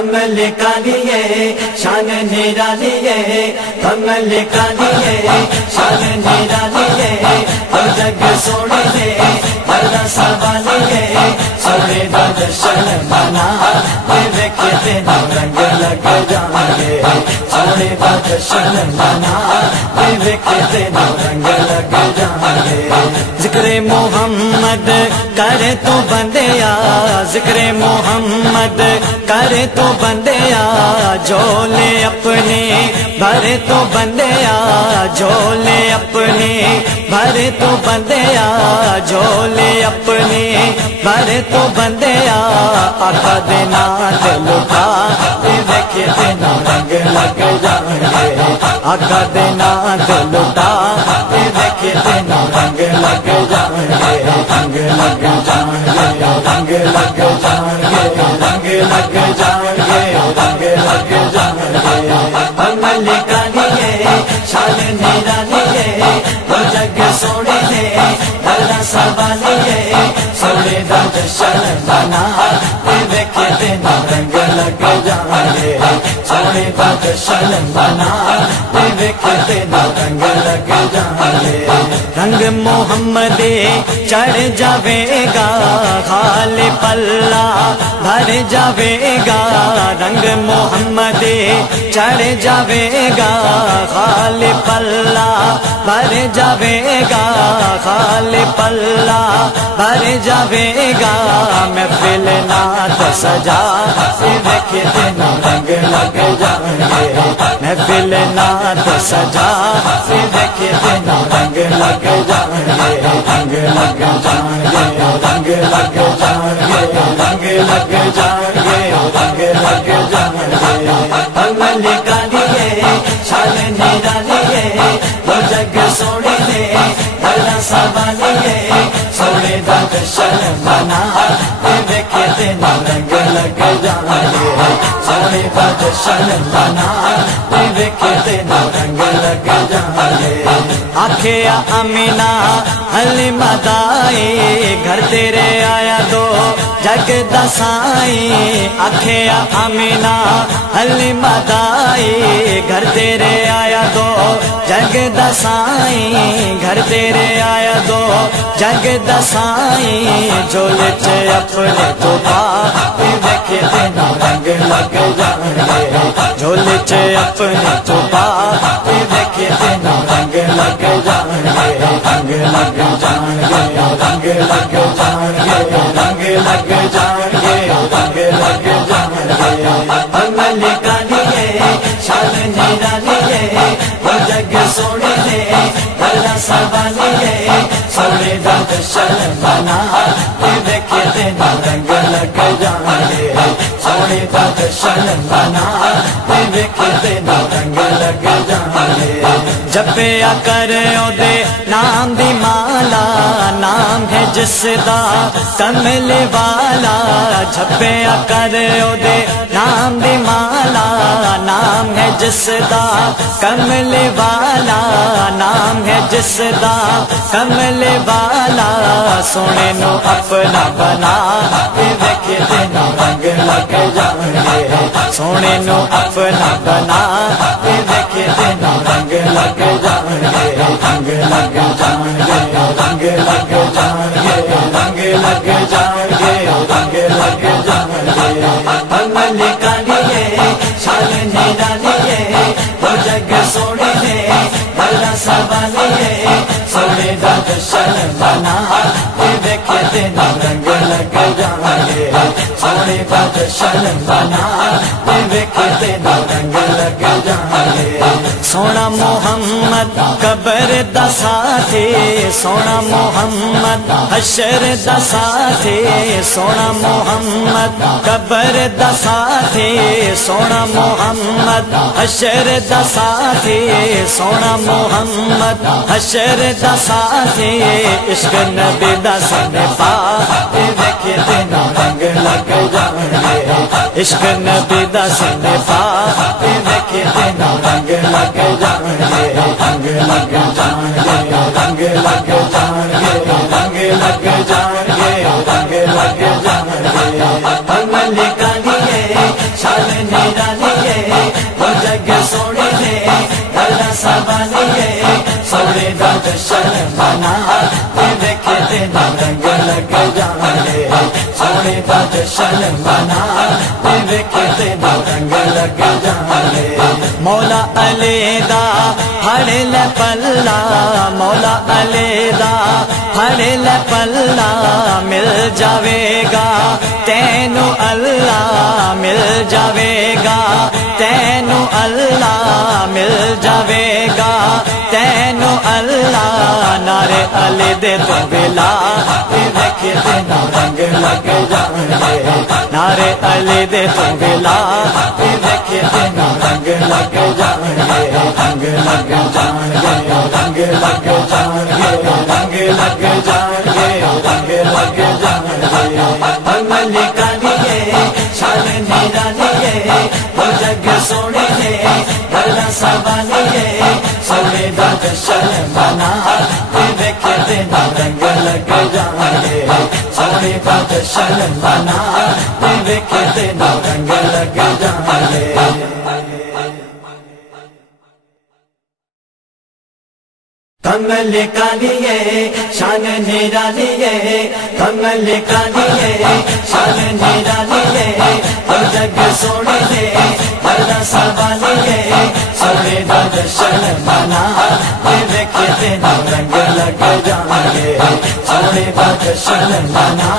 کمل کا لیے شان نرالی ہے، کمل کا لیے شان نرالی ہے، ہر جگ سونے دے اللہ سوالی ہے، سونے دا جشن منا ویکھے تینو رنگ لگ جان گے، سونے دا جشن منا ویکھے تینو رنگ لگ جان گے۔ ذکر محمد کرے تو بندیا، ذکر محمد کرے تو بندیا، جھولے اپنے بھرے تو بندیا، جھولے اپنے بھرے تو بندیا، جھولے اپنے بھرے تو بندیا، آقا دے نات لٹا ویکھے تینو رنگ لگ جان گے، آقا دے نات لٹا ویکھے تینو رنگ لگ جان گے، رنگ لگ جان گے، رنگ لگ جان گے، رنگ لگ جان گے، رنگ لگ جان گے۔ کمل کا لیے شان نرالی ہے، وہ جگ سونے دے اللہ سوالی ہے، سونے دا جشن منا ویکھے تینو رنگ لگ جان گے، سونے دا جشن منا ویکھے تینو رنگ لگ جان گے۔ رنگ محمد چڑھ جاوے گا، خال پلہ بھر جاوے گا، رنگ محمد چڑھ جاوے گا، خال پلہ بھر جاوے گا، خال پلہ بھر جاوے گا، محفل نات سجا ویکھے تینو رنگ لگ جان گے، محفل نات سجا ویکھے تینو رنگ لگ جان گے، رنگ لگ جان گے، رنگ لگ جان گے، رنگ لگ جان گے، رنگ لگ جان گے۔ کمل کا لیے شان نرالی ہے، وہ جگ سونے دے اللہ سوالی ہے، سونے دا جشن منا ویکھے تینو رنگ لگ جان گے، سونے دا جشن منا ویکھے تینو رنگ لگ جان گے۔ آکھیا امینا حلیمہ دائی گھر تیرے آیا دو جگ دا سائی، آکھیا امینا حلیمہ دائی گھر تیرے آیا دو جگ دا سائی، گھر تیرے آیا دو جگ دا سائی، جھولے چ اپنے تو پا ویکھے تینو رنگ لگ جان گے، جھولے چ اپنے تو پا ویکھے تینو رنگ لگ جان گے، رنگ لگ جان گے، رنگ لگ جان گے، رنگ لگ جان گے، رنگ لگ جان گے۔ کمل کا لیے شان نرالی ہے، وہ جگ سونے دے اللہ سوالی ہے، سونے دا جشن منا ویکھے تینو رنگ لگ جان گے، سونے دا جشن منا ویکھے تینو رنگ لگ جان گے۔ جپیا کرو دے نام دی مالا، نام ہے جس دا کمل والا، جپیا کرو دے نام دی مالا، نام ہے جس دا کمل والا، نام ہے جس دا کمل والا، سونے نو اپنا بنا ویکھے تینو رنگ لگ جان گے، سونے نو اپنا بنا ویکھے تینو رنگ لگ جان گے، رنگ لگ جان گے، رنگ لگ جان گے، رنگ لگ جان گے، رنگ لگ جان گے۔ کمل کا لیے شان نرالی ہے، وہ جگ سونے دے اللہ سوالی ہے، سونے دا جشن منا ویکھے تینو رنگ لگ جان گے، سونے دا جشن منا ویکھے تینو رنگ لگ جان گے۔ سونا محمد قبر دا ساتھی، سونا محمد حشر دا ساتھی، سونا محمد قبر دا ساتھی، سونا محمد حشر دا ساتھی، سونا محمد حشر دا ساتھی، عشق نبی دا صنفا ویکھے تینو رنگ لگ جان گے، عشق نبی دا صنفا ویکھے تینو رنگ لگ جان گے، رنگ لگ جان گے، رنگ لگ جان گے، رنگ لگ جان گے، رنگ لگ جان گے۔ کمل کا لیے شان جشن منا ویکھے تینوں رنگ لگ جانے سونے دا جشن منا ویکھے تینوں رنگ لگ جانے مولا علی دا پھڑ لے پلا مولا علی دا پھڑ لے پلا مل جاوے گا تینوں اللہ مل جاوے گا تینوں اللہ مل جاوے گا تینوں اللہ نعرے علی دے تو بلا ویکھے تینوں رنگ لگ جانے نعرے علی دے تو بلا ویکھے تینوں رنگ لگ جانے رنگ لگ جانے رنگ لگ جانے رنگ لگ جانے رنگ لگ جانے کمل کالیے شان نرالیے وہ جگ سونے ہے بڑا سوالیے سونے دا جشن منا ویکھے تینوں رنگ لگ جانے سونے دا جشن منا ویکھے تینوں رنگ لگ جانے کمل کالیے شان نرالیے کمل کالیے شان نرالیے اور جگ سونے ہے بڑا سوالیے سونے دا جشن منا ویکھے تینوں رنگ لگ جانے سونے دا جشن منا